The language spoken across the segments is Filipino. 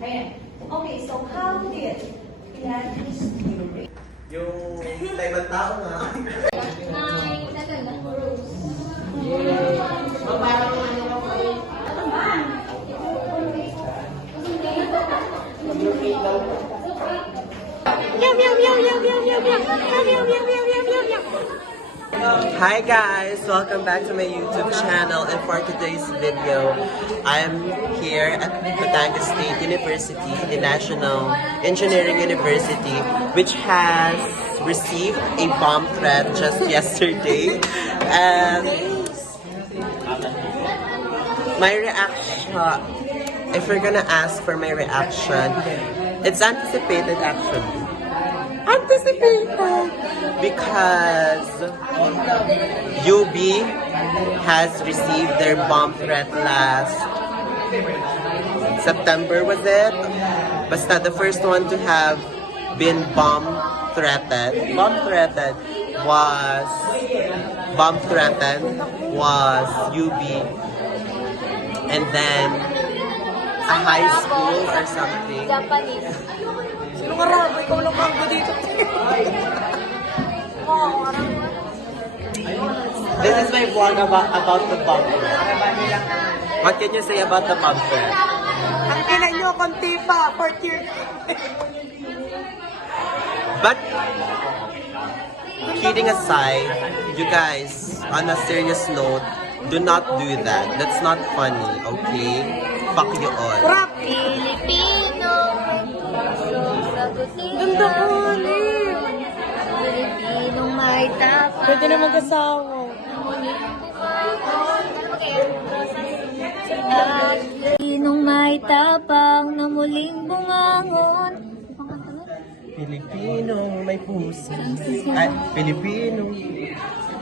Ayan. Okay, so how did Pilates theory? Yung ibang tao nga. Hi guys! Welcome back to my YouTube channel, and for today's video, I'm here at Batangas State University, the National Engineering University, which has received a bomb threat just yesterday. And my reaction, if you're gonna ask for my reaction, it's anticipated actually. Anticipated because UB has received their bomb threat last September, was it? Basta the first one to have been bomb threatened was UB, and then a high school or something. Japanese. Sino ka rabo? Ikaw lang mango dito. This is my vlog about the bomb threat. What can you say about the bomb threat? Ang ina nyo, konti pa, 4th year. But kidding aside, you guys, on a serious note, do not do that. That's not funny, okay? Fuck you all. Pilipino. Ganda ko, Liv. Pilipinong may tapang. Pwede na mag-asawa. Pilipinong may tapang na muling bumangon. Pilipinong may puso. Ay, Pilipinong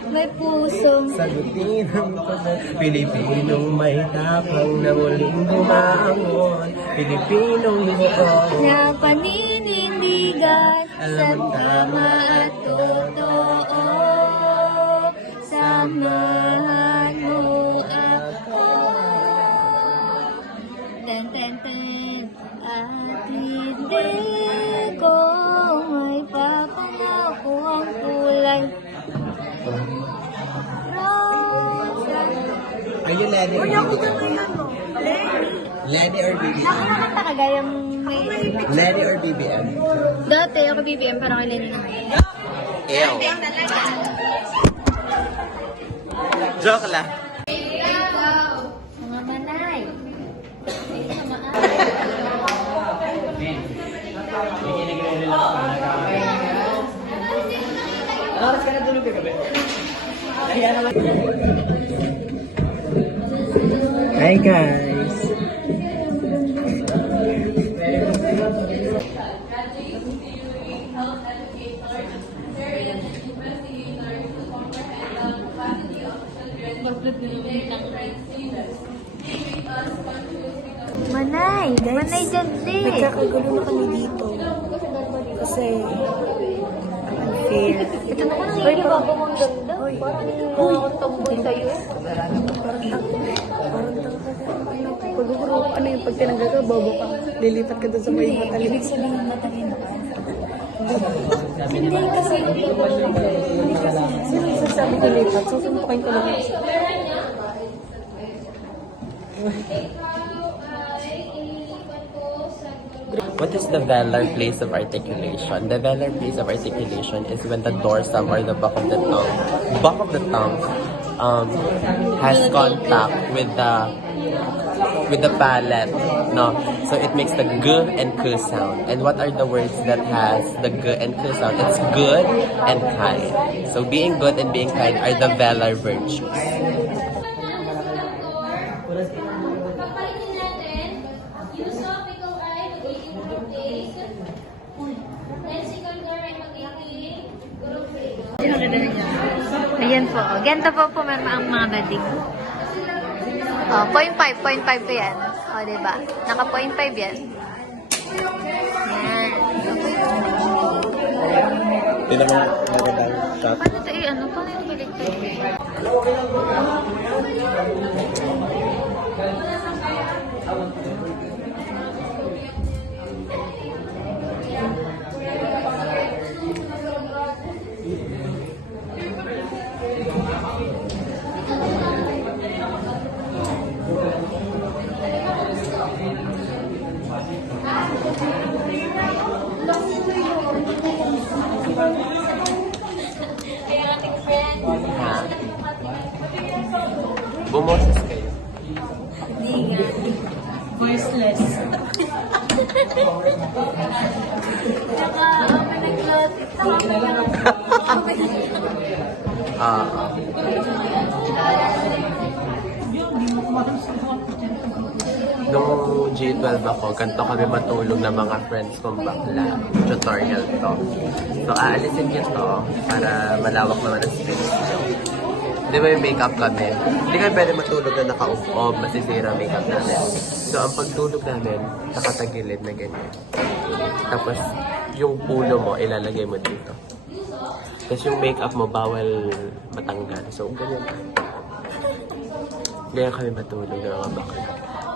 May pusong sagutin ang pagod. Pilipinong may tapang na muling bumangon. Pilipinong buong na paninindigan sa tama at totoo. Samahan mo ako. Ten, ten, ten. At hindi ko may papangako ang kulay. Are you Lenny or BBM? Lenny or BBM? Nakakanta ka gayang may... Lenny or BBM? Dati ako BBM, parang kailan na. Ew. Joke lang. Mga manay. Hi guys. Manay! Manay dyan din! Nagkakagulo na kami dito. Kasi, unfair. Ito na ko nang hihibaba mong ganda. Parang ang tomboy sa'yo. Ano yung pag tinanggal ka, bobo ka. Lilipat ka doon sa may matalim. Ibig sabihin matalino ka. Hindi kasi. Sino yung sasabi ko lipat? Susuntukin ko lang. What is the velar place of articulation? The velar place of articulation is when the dorsum or the back of the tongue has contact with the palate, no? So it makes the g and k sound. And what are the words that has the g and k sound? It's good and kind. So being good and being kind are the velar virtues. Ayan po. Ganito po ang mga bading. Oh, 0.5 po yan. O, diba? Naka 0.5 yan. Yan. Hindi naman magandang shot. Paano ito ano? Paano yung baligtad? Voiceless. Saka, managlat. Ah. Nung G12 ako, ganito kami matulog ng mga friends kong bakla. Tutorial to. So, aalisin niyo to para malawak naman ang space. Di ba yung makeup kami? Hindi kami pwede matulog na nakaupo, masisira ang makeup namin. So, ang pagtulog namin, nakatagilid na ganyan. Tapos, yung ulo mo, ilalagay mo dito. Tapos yung makeup mo, bawal matanggal. So, ganyan. Ganyan kami matulog ng mga bakla.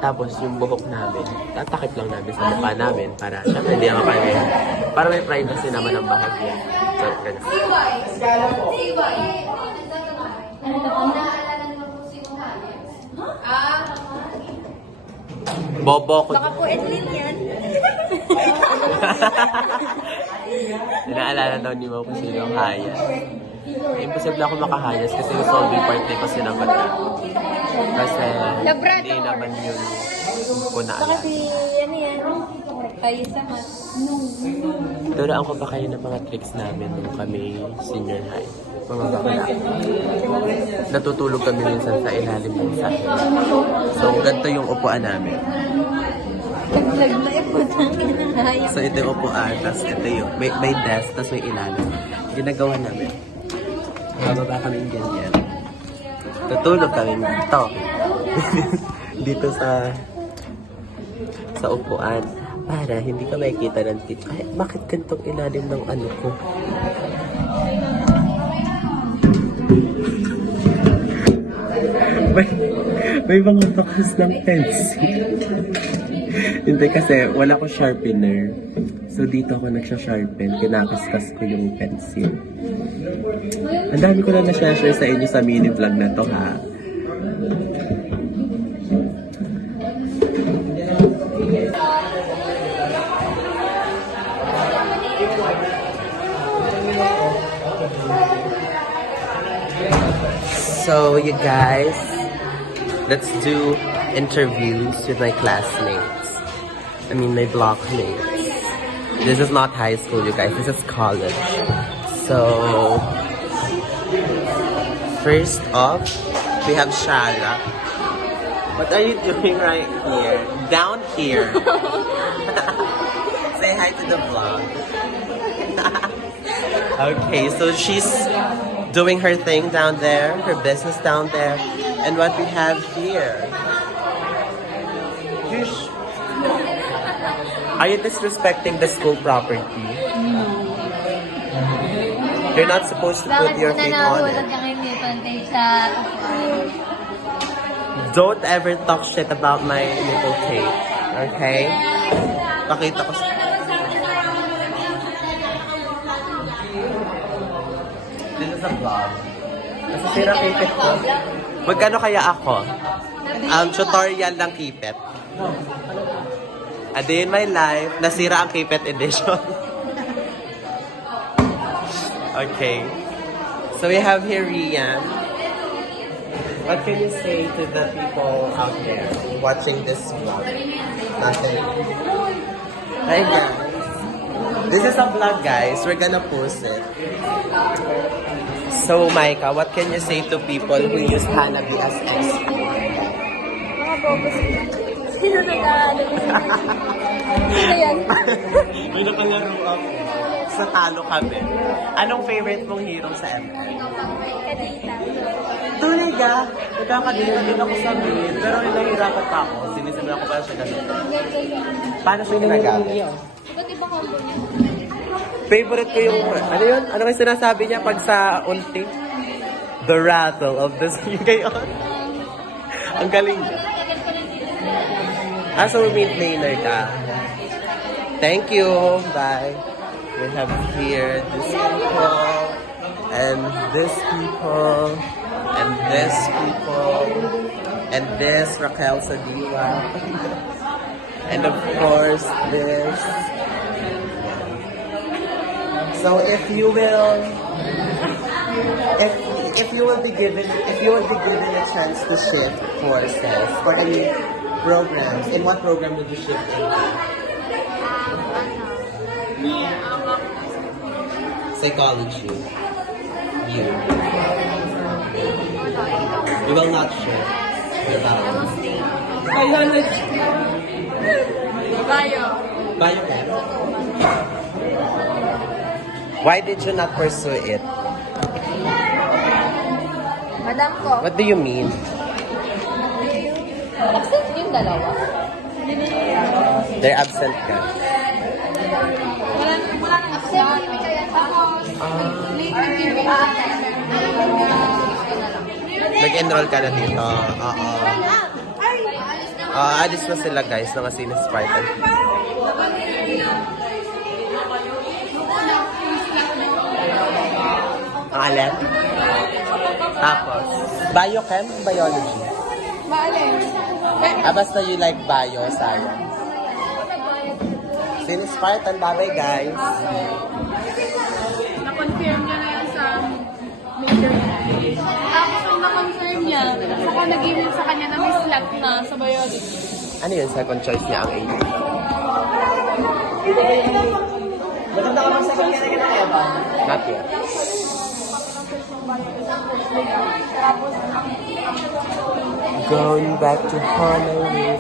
Tapos yung buhok namin, tatakip lang namin sa mukha namin para syempre hindi naman kami, para may privacy naman ang bahagya. So, ganyan. Bobo ko. Baka po Edlin yan. Inaalala daw ni Mo kung sino ang hayas. Imposible ako makahayas kasi yung solving birthday ko sinagot na. Kasi hindi naman yun ko naalala. Ano yan? Tayo sa mat. Turaan ko pa kayo ng mga tricks namin nung kami senior high. Mga bakla. Natutulog kami minsan sa ilalim ng sahig. So, ganito yung upuan namin. Naglag na iputang kinahaya. So, ito yung upuan, tapos ito yung, may desk, tapos may ilalim. Ginagawa namin. Bababa kami ganyan. Tutulog kami dito. Dito sa upuan. Para hindi ka makikita ng tip. Ay, bakit gantong ilalim ng ano ko? may mga bakas ng pencil. Hindi kasi wala ko sharpener. So dito ako nagsha-sharpen. Kinakaskas ko yung pencil. Ang dami ko na na-share sa inyo sa mini vlog na to ha. So you guys, let's do interviews with my classmates. I mean my blockmates. This is not high school, you guys. This is college. So, first off, we have Shara. What are you doing right here? Down here. Say hi to the vlog. Okay, so she's doing her thing down there, her business down there. And what we have here. Are you disrespecting the school property? You're not supposed to put your feet on it. Don't ever talk shit about my nipple tape. Okay? Pakita ko sa... This is a vlog. Nasisira kipit ko. Magkano kaya ako? Tutorial ng kipit. A day in my life, nasira ang kipit edition. Okay. So we have here Rian. What can you say to the people out there watching this vlog? Nothing. Hi guys. This is a vlog, guys. We're gonna post it. So Micah, what can you say to people who use Hanabi as expo? Mga bobos. Sino nag-aaral? Ano yan? May nakalaro ako. Sa talo kami. Anong favorite mong hero sa ML? Kadita. Tunay ka? Nagkakadilan din ako sa mid. Pero nahihirapan pa ako. Sinisimula ko pa siya ganun. Paano siya ginagamit? Ba't iba combo niya? Favorite ko yung... Ano yun? Ano kayo sinasabi niya pag sa ulti? The rattle of the... Yung gayon. Ang galing niya. So mid laner ka. Thank you. Bye. We have here this people. And this people. And this people. And this Raquel Sadiwa. And of course this. So if you will be given a chance to shift forces, or I mean programs. In what program did you shift into? Psychology. You. You will not shift. Biology. Bio. Biochem. Why did you not pursue it? Madam ko. What do you mean? Absent yung dalawa. They're absent ka. Absent yung kaya tapos late giving Nag-enroll ka na dito. Oo. Alis na sila guys, mga sinis-Spartan. Ang alin? Tapos, biochem, biology. Maalin. Basta you like bio, science. Sinis-Spartan, bye guys. Na-confirm niya na yan sa major niya. Tapos nung na-confirm niya, saka nag-email sa kanya na may slot na sa biology. Ano yun, second choice niya ang AP? Maganda ka lang sa kanya na Eva. Not yet. Going back to Honolulu.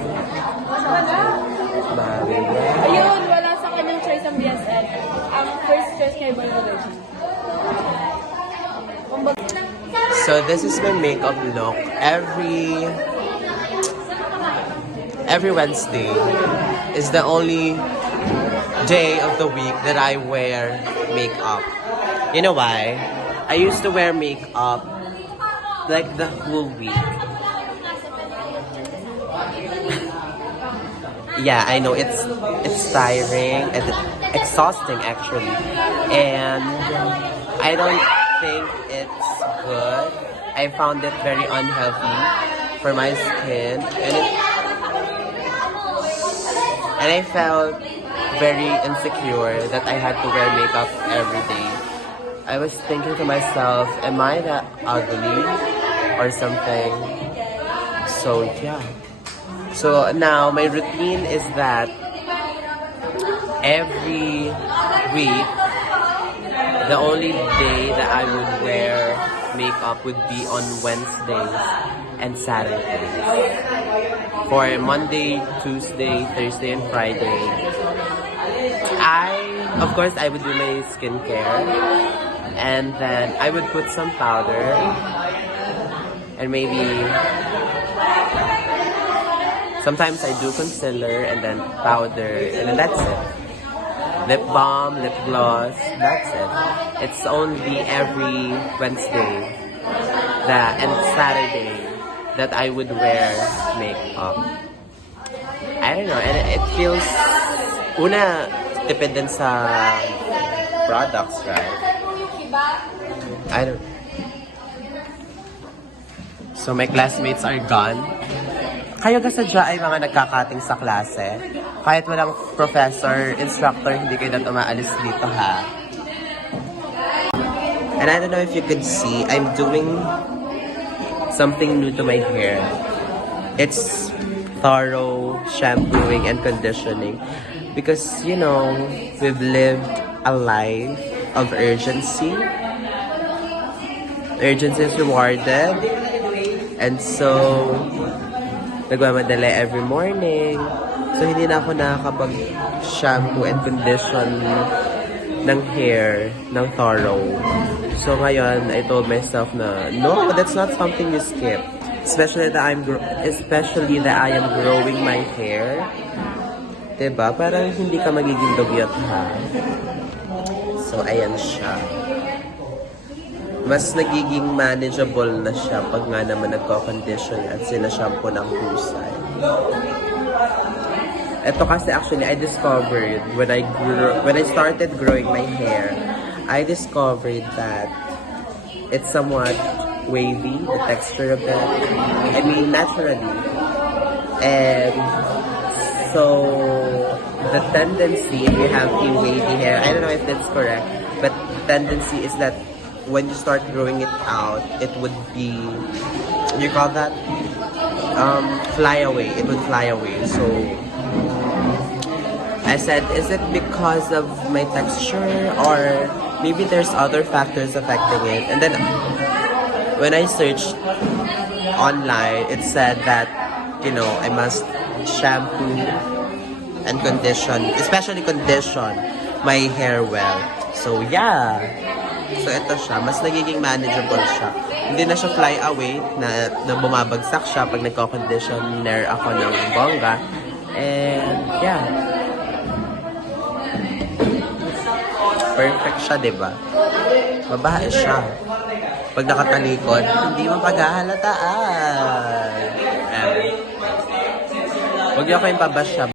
Maria. Ayun, wala sa kanyang choice ang BSN. Ang first choice niya ay biology. So this is my makeup look. Every Wednesday is the only day of the week that I wear makeup. You know why? I used to wear makeup like the whole week. Yeah, I know it's tiring and exhausting actually, and I don't think it's good. I found it very unhealthy for my skin, and I felt very insecure that I had to wear makeup every day. I was thinking to myself, am I that ugly or something? So yeah. So now my routine is that every week, the only day that I would wear makeup would be on Wednesdays and Saturdays. For Monday, Tuesday, Thursday, and Friday, of course, I would do my skincare, and then I would put some powder, and maybe sometimes I do concealer, and then powder, and then that's it. Lip balm, lip gloss, that's it. It's only every Wednesday and Saturday that I would wear makeup. I don't know, and it feels, tipid din sa products, right? I don't. So my classmates are gone. Kayo gasadya ay mga nagkakating sa klase. Kahit walang professor, instructor, hindi kayo na umaalis dito, ha? And I don't know if you could see, I'm doing something new to my hair. It's thorough shampooing and conditioning. Because, you know, we've lived a life of urgency. Urgency is rewarded. And so, nagmamadali every morning. So, hindi na ako nakakapag-shampoo and condition ng hair ng thorough. So, ngayon, I told myself na, no, that's not something you skip. Especially that I am growing my hair. Diba? Parang hindi ka magiging dugyot, ha? So, ayan siya. Mas nagiging manageable na siya pag nga naman nagko-condition at sina-shampoo ng husay. Ito kasi actually, I discovered when I started growing my hair, I discovered that it's somewhat wavy, the texture of it. I mean, naturally. And so, the tendency, if you have a wavy hair, I don't know if that's correct, but the tendency is that when you start growing it out, it would be, you call that? fly away. It would fly away. So I said, is it because of my texture or maybe there's other factors affecting it? And then when I searched online, it said that, you know, I must shampoo and condition, especially condition my hair well. So yeah. So ito siya, mas nagiging manageable siya. Hindi na siya fly away na bumabagsak siya pag nagko-conditioner ako ng bongga. And yeah. Perfect siya, diba? Babae siya. Pag nakatalikod, hindi mo paghahalataan. Huwag niyo kayong pabash siya.